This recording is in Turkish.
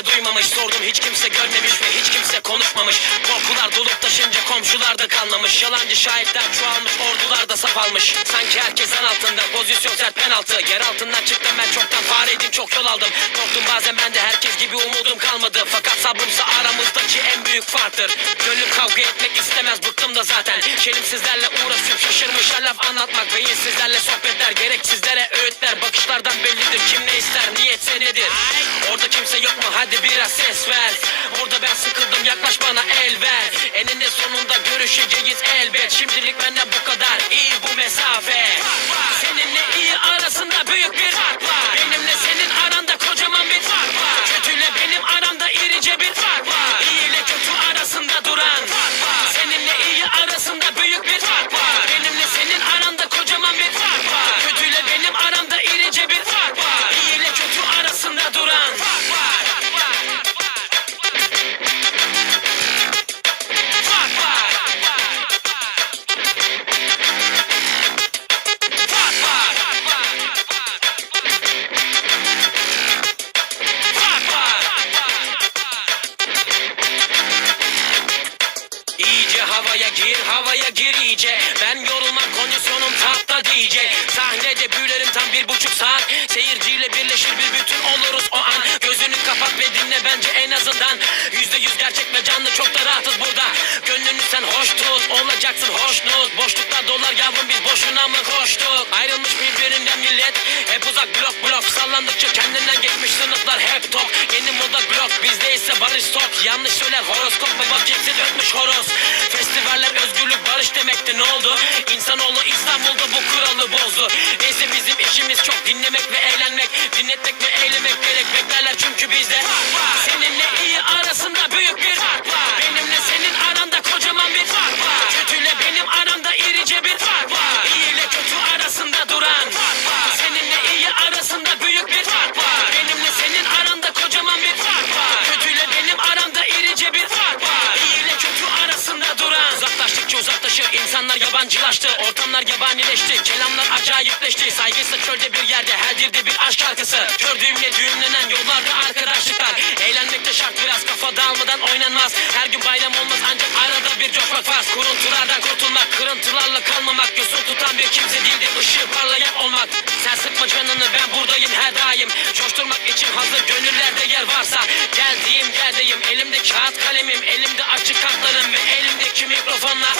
kimse duymamış. Sordum hiç kimse görmemiş ve hiç kimse konuşmamış. Korkular dolup taşınca komşular da kanlamış. Yalancı şahitler çoğalmış, ordular da saf almış. Sanki herkes an altında, pozisyon sert penaltı. Yer altından çıktım ben çoktan, fareydim çok yol aldım. Korktum bazen ben de, herkes gibi umudum kalmadı. Fakat sabrımsa aramızdaki en büyük farktır. Gönlüm kavga etmek istemez, bıktım da zaten. Şerimsizlerle uğraşıp şaşırmış laf anlatmak. Beyinsizlerle sohbetler, gereksizlere öğütler. Bakışlardan bellidir kim ne ister, niyetse nedir. Orada kimse yok mu, hadi biraz ses ver. Burada ben sıkıldım, yaklaş bana el ver. Eninde sonunda görüşeceğiz elbet. Şimdilik benden bu kadar, iyi bu mesafe. Seninle iyi arasında büyük bir fark var. Benimle senin aranda kocaman bir fark var. Kötüyle benim aramda irice bir fark var. İyi ile kötü arasında duran fark var. Seninle iyi arasında büyük bir fark var. Benimle senin aranda kocaman bir fark var. Kötüyle benim aramda irice bir fark var. İyi ile kötü arasında duran fark var. Fark var. İyice havaya gir iyice. Ben yorulmam, kondisyonum tahta diyecek. Sahnede büyülerim tam 1,5 saat. Seyirciyle birleşir bir bütün oluruz o an. Gözünü kapat ve dinle bence en azından. %100 gerçek ve canlı, çok da rahatız burada. Gönlünü sen hoş tut, olacaksın hoşnut. Boşluklar dolar yavrum, biz boşuna mı koştuk? Ayrılmış birbirinden millet, hep uzak blok. Sallandıkça kendinden geçmiş sınıflar hep top. Yeni moda blok, bizde ise barış sok. Yanlış söyler horoskop ve vakitsiz ötmüş horoz. Festivaller özgürlük barış demekti, ne oldu? İnsanoğlu İstanbul'da bu kuralı bozdu. Neyse bizim işimiz çok, dinlemek ve eğlenmek. Dinletmek ve eylemek gerek, beklerler çünkü bizde seninle iyi arasında büyük bir fark var. Benimle senin aranda kocaman bir fark var. Kötüyle benim aramda irice bir fark var. İyi ile kötü arasında duran fark var. Seninle iyi arasında büyük bir fark var. Benimle senin aranda kocaman bir fark var. Kötüyle benim aramda irice bir fark var. İyi ile kötü arasında duran. Uzaklaştıkça uzaklaşır, insanlar yabancılaştı. Ortamlar yabanileşti, kelamlar acayipleşti. Saygısız çölde bir yerde, her dilde bir aşk şarkısı. Gördüğümle düğümlenen yollarda arkadaşlıklar. Eğlenmekte şart, biraz kafa dağılmadan oynanmaz. Her gün bayram olmaz, ancak arada bir coşmak var. Kuruntulardan kurtulmak, kırıntılarla kalmamak. Yosun tutan bir kimse değildi, ışığı parlayan olmak. Sen sıkma canını, ben buradayım her daim. Coşturmak için hazır, gönüllerde yer varsa. Geldiğim yerdeyim, elimde kağıt kalemim. Elimde açık kartlarım ve elimdeki mikrofonla.